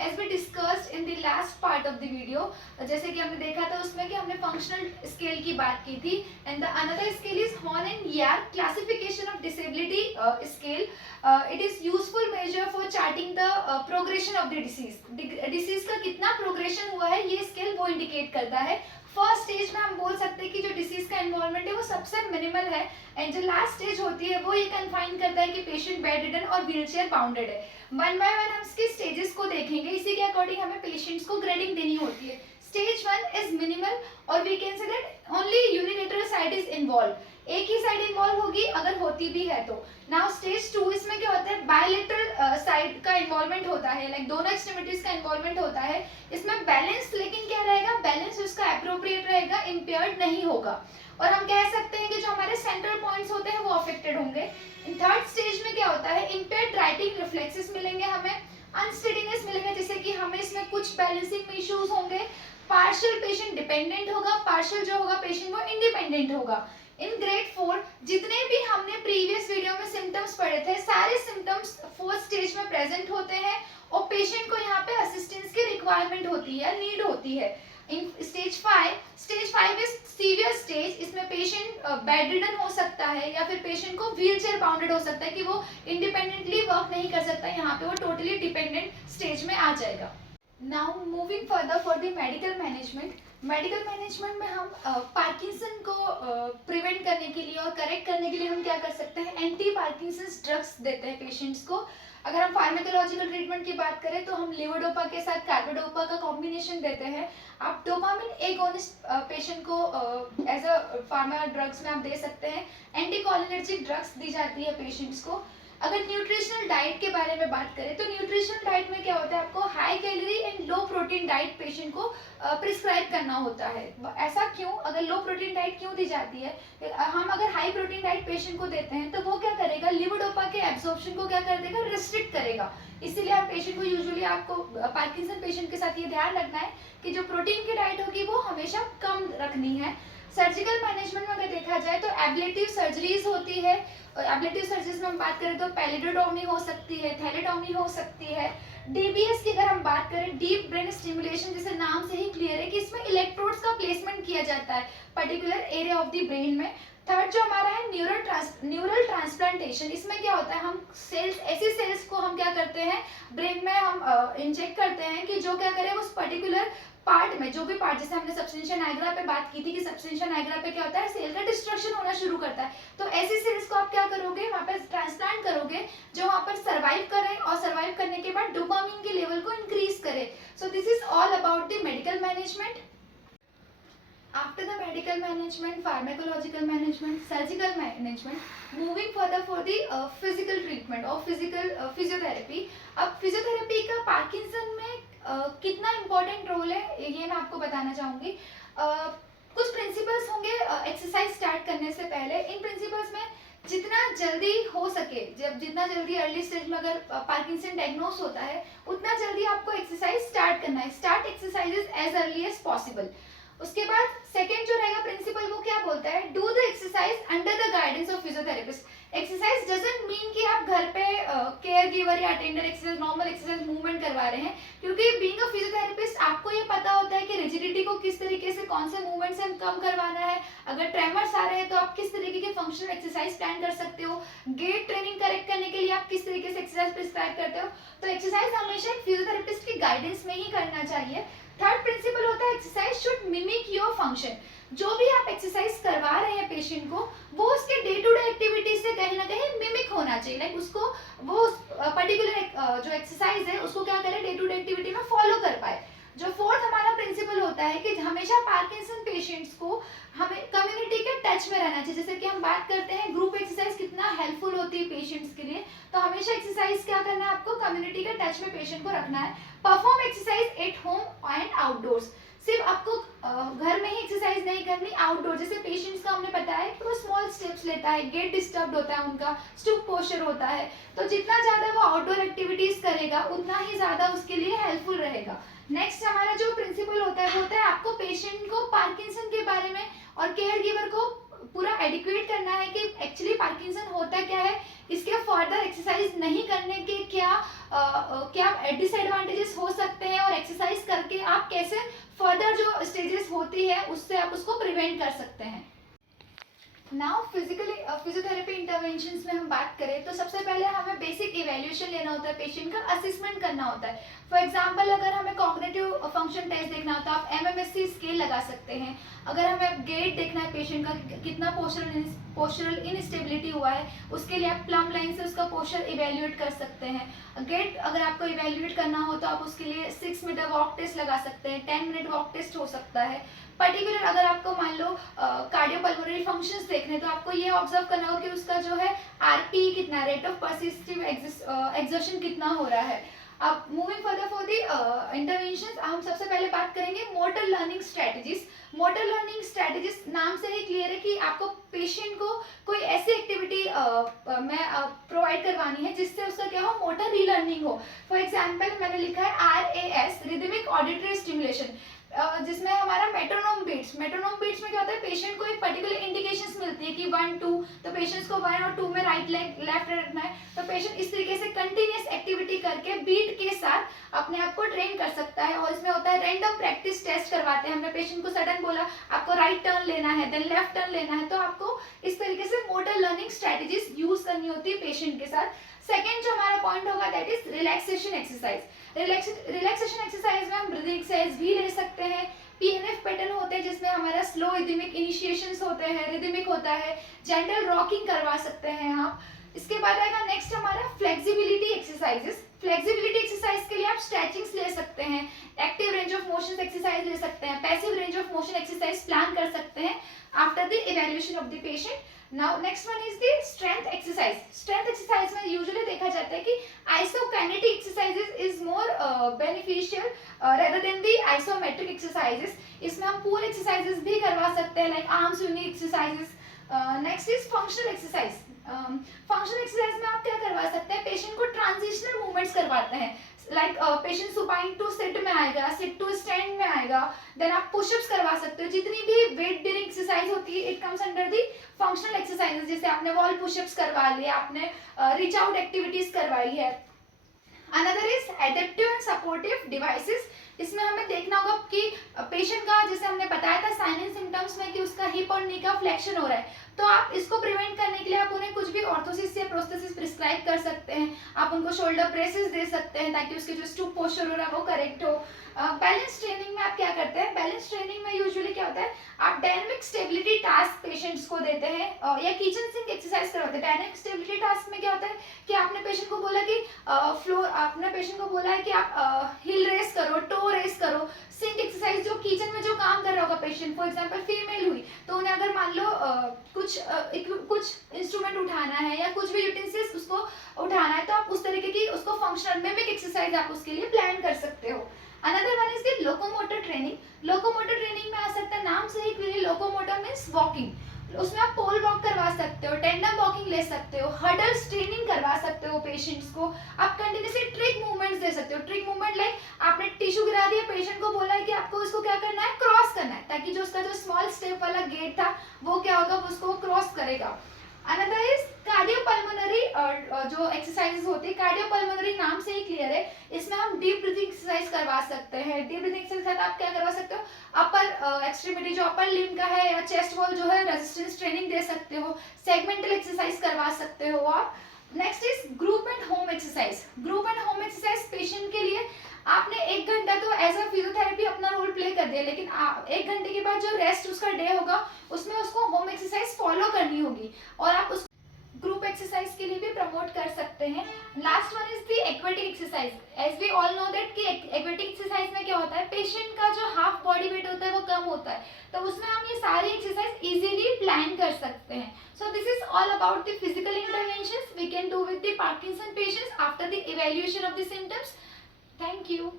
As we discussed in the last part of the video, जैसे कि हमने देखा था उसमें कि हमने फंक्शनल स्केल की बात की थी and the another scale is Hoehn and Yahr classification of disability scale. It is useful measure for charting the progression of the disease का कितना प्रोग्रेशन हुआ है ये स्केल वो इंडिकेट करता है. फर्स्ट स्टेज में हम बोल सकते हैं कि जो डिसीज का इन्वॉल्वमेंट है वो सबसे मिनिमल है एंड जो लास्ट स्टेज होती है वो ये कन्फाइन करता है कि पेशेंट बेड रिडन और व्हीलचेयर बाउंडेड है. वन बाय वन हम इसके स्टेजेस को देखेंगे, इसी के अकॉर्डिंग हमें पेशेंट्स को ग्रेडिंग देनी होती है. स्टेज 1 इज मिनिमल और we can say that only unilateral side is involve, एक ही साइड इन्वॉल्व होगी अगर होती भी है तो. नाउ स्टेज 2 इसमें क्या होता है, बायलेटरल साइड का इन्वॉल्वमेंट होता है, लाइक दोनों एक्सट्रीमिटीज का इन्वॉल्वमेंट होता है. इसमें बैलेंस लेकिन क्या रहेगा, बैलेंस उसका एप्रोप्रिएट रहेगा, इम्पेयर्ड नहीं होगा. और हम कह सकते हैं कि जो हमारे सेंट्रल पॉइंट्स होते हैं वो अफेक्टेड होंगे. इन थर्ड स्टेज में क्या होता है, इम्पेयर्ड राइटिंग रिफ्लेक्सेस मिलेंगे हमें, अनस्टेडीनेस मिलेंगे, जैसे कि हमें इसमें कुछ बैलेंसिंग में इश्यूज होंगे. पार्शियल पेशेंट डिपेंडेंट होगा, पार्शियल जो होगा पेशेंट वो इंडिपेंडेंट होगा. इन ग्रेड 4 जितने भी हमने प्रीवियस वीडियो में सिम्टम्स पढ़े थे सारे सिम्टम्स फोर्थ स्टेज में प्रेजेंट होते हैं और पेशेंट को यहाँ पे असिस्टेंस की रिक्वायरमेंट होती है, नीड होती है. In stage 5 is severe stage, इसमें पेशेंट बेड रिडन हो सकता है या फिर पेशेंट को व्हीलचेयर बाउंडेड हो सकता है कि वो इंडिपेंडेंटली वर्क नहीं कर सकता, यहाँ पे वो टोटली डिपेंडेंट स्टेज में आ जाएगा. Now moving further for the medical management. Medical management में हम पार्किंसन को प्रिवेंट करने के लिए और करेक्ट करने के लिए हम क्या कर सकते हैं, एंटी पार्किंसंस ड्रग्स देते हैं पेशेंट्स को. अगर हम फार्माकोलॉजिकल ट्रीटमेंट की बात करें तो हम लेवोडोपा के साथ कार्बिडोपा का कॉम्बिनेशन देते हैं. आप डोपामिन एगोनिस्ट पेशेंट को एज अ फार्मा ड्रग्स में आप दे सकते हैं. एंटीकोलिनर्जिक ड्रग्स दी जाती है पेशेंट्स को. अगर न्यूट्रिशनल डाइट के बारे में बात करें तो न्यूट्रिशनल डाइट में क्या होता है, आपको high calorie and low protein diet patient को प्रिस्क्राइब करना होता है. ऐसा क्यों, अगर लो प्रोटीन डाइट क्यों दी जाती है, हम अगर हाई प्रोटीन डाइट पेशेंट को देते हैं तो वो क्या करेगा, लिवोडोपा के एब्जॉर्प्शन को क्या कर देगा, रिस्ट्रिक्ट करेगा. इसीलिए आप पेशेंट को यूजुअली आपको पार्किंसन पेशेंट के साथ ये ध्यान रखना है कि जो प्रोटीन की डाइट होगी वो हमेशा कम रखनी है. सर्जिकल मैनेजमेंट में अगर देखा जाए तो एब्लेटिव सर्जरीज होती है. एब्लेटिव सर्जरीज में हम बात करें तो पैलिडोटॉमी हो सकती है, थैलेटॉमी हो सकती है. डीबीएस की अगर हम बात करें, डीप ब्रेन स्टिमुलेशन, जैसे नाम से ही क्लियर है कि इसमें इलेक्ट्रोड्स का प्लेसमेंट किया जाता है particular area of the brain में. थर्ड जो हमारा है न्यूरल ट्रांसप्लांटेशन, इसमें क्या होता है, हम सेल्स, ऐसी सेल्स को हम क्या करते हैं ब्रेन में हम इंजेक्ट करते हैं कि जो क्या करे उस पर्टिकुलर पार्ट में, जो भी पार्ट, जैसे हमने सब्सटेंशिया नाइग्रा पे बात की थी कि सब्सटेंशिया नाइग्रा पे क्या होता है, सेल का डिस्ट्रक्शन होना शुरू करता है. तो ऐसी सेल्स को आप क्या करोगे, वहाँ पे ट्रांसप्लांट करोगे जो वहाँ पर सर्वाइव करें और सर्वाइव करने के बाद डोपामिन के लेवल को इंक्रीज करे. सो this is all about the medical management. After the medical management, pharmacological management, surgical management, moving further for the physical treatment or physical physiotherapy. अब फिजियोथेरेपी का पार्किंसन में कितना इम्पोर्टेंट रोल है ये मैं आपको बताना चाहूँगी. कुछ प्रिंसिपल्स होंगे एक्सरसाइज स्टार्ट करने से पहले. इन प्रिंसिपल्स में जितना जल्दी हो सके, जब जितना जल्दी अर्ली स्टेज में अगर पार्किंसन डायग्नोस होता है उतना जल्दी आपको एक्सरसाइज स्टार्ट करना है. Start exercises as early as possible. उसके बाद सेकंड जो रहेगा प्रिंसिपल वो क्या बोलता है, do the exercise under the guidance of physiotherapist. Exercise doesn't mean कि आप घर पे केयर गिवर या attender exercise, normal exercise movement करवा रहे हैं, क्योंकि बीइंग अ फिजियोथेरेपिस्ट आपको ये पता होता है कि रिजिडिटी को किस तरीके से, कौन से मूवमेंट से कम करवाना है. अगर ट्रेमर्स आ रहे हैं तो आप किस तरीके के फंक्शनल एक्सरसाइज प्लान कर सकते हो. गेट ट्रेनिंग करेक्ट करने के लिए आप किस तरीके से एक्सरसाइज प्रिस्क्राइब करते हो. तो एक्सरसाइज हमेशा एक फिजियोथेरेपिस्ट की गाइडेंस में ही करना चाहिए. थर्ड प्रिंसिपल होता है exercise should mimic your function. जो भी आप एक्सरसाइज करवा रहे हैं पेशेंट को वो उसके डे टू डे एक्टिविटी से कहीं ना कहीं मिमिक होना चाहिए, लाइक उसको वो पर्टिकुलर जो एक्सरसाइज है उसको क्या करे, डे टू डे एक्टिविटी में फॉलो कर पाए. जो फोर्थ हमारा प्रिंसिपल होता है कि हमेशा पार्किंसन पेशेंट्स को हमें कम्युनिटी के टच में रहना चाहिए. जैसे कि हम बात करते हैं ग्रुप एक्सरसाइज कितना हेल्पफुल होती है पेशेंट्स के लिए, तो हमेशा एक्सरसाइज क्या करना है, आपको कम्युनिटी के टच में पेशेंट को रखना है. Perform exercise at home and outdoors. सिर्फ आपको घर में ही एक्सरसाइज नहीं करनी, आउटडोर, जैसे पेशेंट्स का हमने बताया कि वो स्मॉल स्टेप्स लेता है, गेट डिस्टर्ब होता है, उनका स्टूप पोस्चर होता है, तो जितना ज्यादा वो आउटडोर एक्टिविटीज करेगा उतना ही ज्यादा उसके लिए हेल्पफुल रहेगा. नेक्स्ट हमारा जो प्रिंसिपल होता है वो होता है आपको पेशेंट को पार्किंसन के बारे में और केयर गिवर को पूरा एडिक्वेट करना है कि एक्चुअली पार्किंसन होता क्या है, इसके फर्दर एक्सरसाइज नहीं करने के क्या डिसएडवांटेजेस हो सकते हैं, और एक्सरसाइज करके आप कैसे फर्दर जो स्टेजेस होती है उससे आप उसको प्रिवेंट कर सकते हैं। नाउ फिजियोथेरेपी इंटरवेंशंस में हम बात करें तो सबसे पहले हमें बेसिक इवैल्यूएशन लेना होता है, पेशेंट का असेसमेंट करना होता है। फॉर एग्जांपल अगर हमें कॉग्निटिव फंक्शन टेस्ट देखना होता है, आप एमएमएससी स्केल लगा सकते हैं। अगर हमें गेट देखना है पेशेंट का कितना पोस्चरल इनस्टेबिलिटी हुआ है, उसके लिए आप प्लम लाइन से उसका पोस्चर इवेल्युएट कर सकते हैं। गेट अगर आपको इवेल्युएट करना हो तो आप उसके लिए 6 मीटर वॉक टेस्ट लगा सकते हैं, 10 मिनट वॉक टेस्ट हो सकता है। पर्टिकुलर अगर आपको मान लो कार्डियोपल्मोनरी फंक्शंस देखने, तो आपको ये ऑब्जर्व करना होगा कि उसका जो है आरपी कितना, रेट ऑफ परसिस्टिव एक्सर्शन कितना हो रहा है। अब moving further for the interventions, हम सबसे पहले बात करेंगे motor learning strategies. Motor learning strategies नाम से ही क्लियर है कि आपको पेशेंट को कोई ऐसी एक्टिविटी में प्रोवाइड करवानी है जिससे उसका क्या हो, मोटर रीलर्निंग हो। फॉर एग्जांपल मैंने लिखा है RAS, रिदमिक ऑडिटरी स्टिमुलेशन, जिसमें हमारा मेट्रोनोम बीट्स में क्या होता है, पेशेंट को एक पर्टिकुलर इंडिकेशंस मिलती है कि 1 2, तो पेशेंट्स को 1 और 2 में राइट लेग लेफ्ट रखना है। तो पेशेंट इस तरीके से कंटिन्यूस एक्टिविटी करके बीट के साथ अपने आप को ट्रेन कर सकता है। और इसमें होता है रैंडम प्रैक्टिस टेस्ट करवाते हैं। हमने पेशेंट को सडन बोला आपको राइट टर्न लेना है, देन लेफ्ट टर्न लेना है, तो आपको इस तरीके से मोटर लर्निंग स्ट्रेटजीज यूज करनी होती है पेशेंट के साथ। सेकेंड जो हमारा पॉइंट होगा that is relaxation exercise. Relaxation exercise में हम ब्रीदिंग एक्सरसाइज भी ले सकते हैं। PNF पैटर्न होते हैं जिसमें हमारा स्लो रिदमिक इनिशिएशंस होते हैं, रिदमिक होता है, जेंटल रॉकिंग करवा सकते हैं आप। इसके बाद आएगा नेक्स्ट हमारा फ्लेक्सिबिलिटी एक्सरसाइजेस। फ्लेक्सिबिलिटी एक्सरसाइज के लिए आप स्ट्रेचिंग्स ले सकते हैं, active range of motion exercise ले सकते हैं, passive range of motion exercise plan कर सकते हैं after the evaluation of the patient. Now next one is the strength exercise. Strength exercise में usually देखा जाता है कि isokinetic exercises is more beneficial rather than the isometric exercises. इसमें हम pull exercises भी करवा सकते हैं like arm swinging exercises. Next is functional exercise. Functional exercise में आप क्या करवा सकते हैं, पेशेंट को ट्रांजिशनल मूवमेंट्स करवाते हैं। Like patient supine to sit में आएगा, सिट टू स्टैंड में आएगा, देन आप पुशअप्स करवा सकते हो। जितनी भी वेट बेयरिंग एक्सरसाइज होती है it comes under the functional exercises. जैसे आपने वॉल पुशअप्स करवा लिए, आपने रीच आउट एक्टिविटीज करवाई है। Another is adaptive and supportive devices. इसमें हमें देखना होगा कि पेशेंट का, जैसे हमने बताया था साइन एंड सिम्टम्स में, कि उसका हिप और नी का फ्लेक्शन हो रहा है, तो आप इसको प्रिवेंट करने के लिए आप उन्हें कुछ भी ऑर्थोसिस या प्रोस्थेसिस प्रिस्क्राइब कर सकते हैं। आप उनको शोल्डर ब्रेसेस दे सकते हैं ताकि उसके जो स्टूप पोस्चर हो रहा है वो करेक्ट हो। बैलेंस ट्रेनिंग में आप क्या करते हैं, बैलेंस ट्रेनिंग में यूजुअली क्या होता है, आप डायनामिक स्टेबिलिटी टास्क पेशेंट्स को देते हैं या किचन सिंक एक्सरसाइज करवाते हैं। डायनामिक स्टेबिलिटी टास्क में क्या होता है कि आपने पेशेंट को बोला कि आपने पेशेंट को बोला है कि आप हिल रेस करो, टो रेस करो। सिंक एक्सरसाइज जो किचन में जो काम कर रहा होगा पेशेंट, फॉर एग्जांपल फीमेल हुई तो उन्हें अगर मान लो कुछ इंस्ट्रूमेंट उठाना है या कुछ भी यूटेंसिल्स उसको उठाना है, तो आप उस तरीके की उसको फंक्शनल मिमिक एक्सरसाइज आप उसके लिए प्लान कर सकते हो। Another one is the locomotor training. Locomotor training में आ सकता है, नाम से ही क्लियर, लोकोमोटर मींस वॉकिंग। उसमें आप पोल वॉक करवा सकते हो, टेंडम वॉकिंग ले सकते हो, हडल्स ट्रेनिंग करवा सकते हो पेशेंट्स को। आप कंटिन्यूसली ट्रिक मूवमेंट्स दे सकते हो। ट्रिक मूवमेंट लाइक आपने टिश्यू गिरा दिया, पेशेंट को बोला है कि आपको इसको क्या करना है, क्रॉस करना है, ताकि जो उसका जो स्मॉल स्टेप वाला गेट था वो क्या होगा, वो उसको क्रॉस करेगा। अनदर इज कार्डियोपल्मोनरी, जो एक्सरसाइजेस होती है, कार्डियोपल्मोनरी नाम से ही क्लियर है, इसमें हम डीप ब्रीथिंग एक्सरसाइज करवा सकते हैं। डीप ब्रीथिंग के साथ आप क्या करवा सकते हो, अपर एक्सट्रीमिटी जो अपर लिम्ब का है या चेस्ट वॉल जो है रेजिस्टेंस ट्रेनिंग दे सकते हो, सेगमेंटल एक्सरसाइज करवा सकते हो आप। Next is group and home exercise. Group and home exercise patient के लिए आपने 1 घंटा तो एज अ फिजियोथेरेपी अपना रोल प्ले कर दिया, लेकिन 1 घंटे के बाद जो रेस्ट उसका डे होगा उसमें उसको होम एक्सरसाइज फॉलो करनी होगी और आप उस ग्रुप एक्सरसाइज के लिए भी प्रमोट कर सकते हैं। Last one is the aquatic exercise. As we all know that कि एक्वेटिक एक्सरसाइज में क्या होता है, पेशेंट का जो हाफ बॉडी वेट होता है वो कम होता है, तो उसमें हम ये सारी एक्सरसाइज इजीली प्लान कर सकते हैं। So this is all about the physical interventions we can do with the Parkinson patients after the evaluation of the symptoms. Thank you.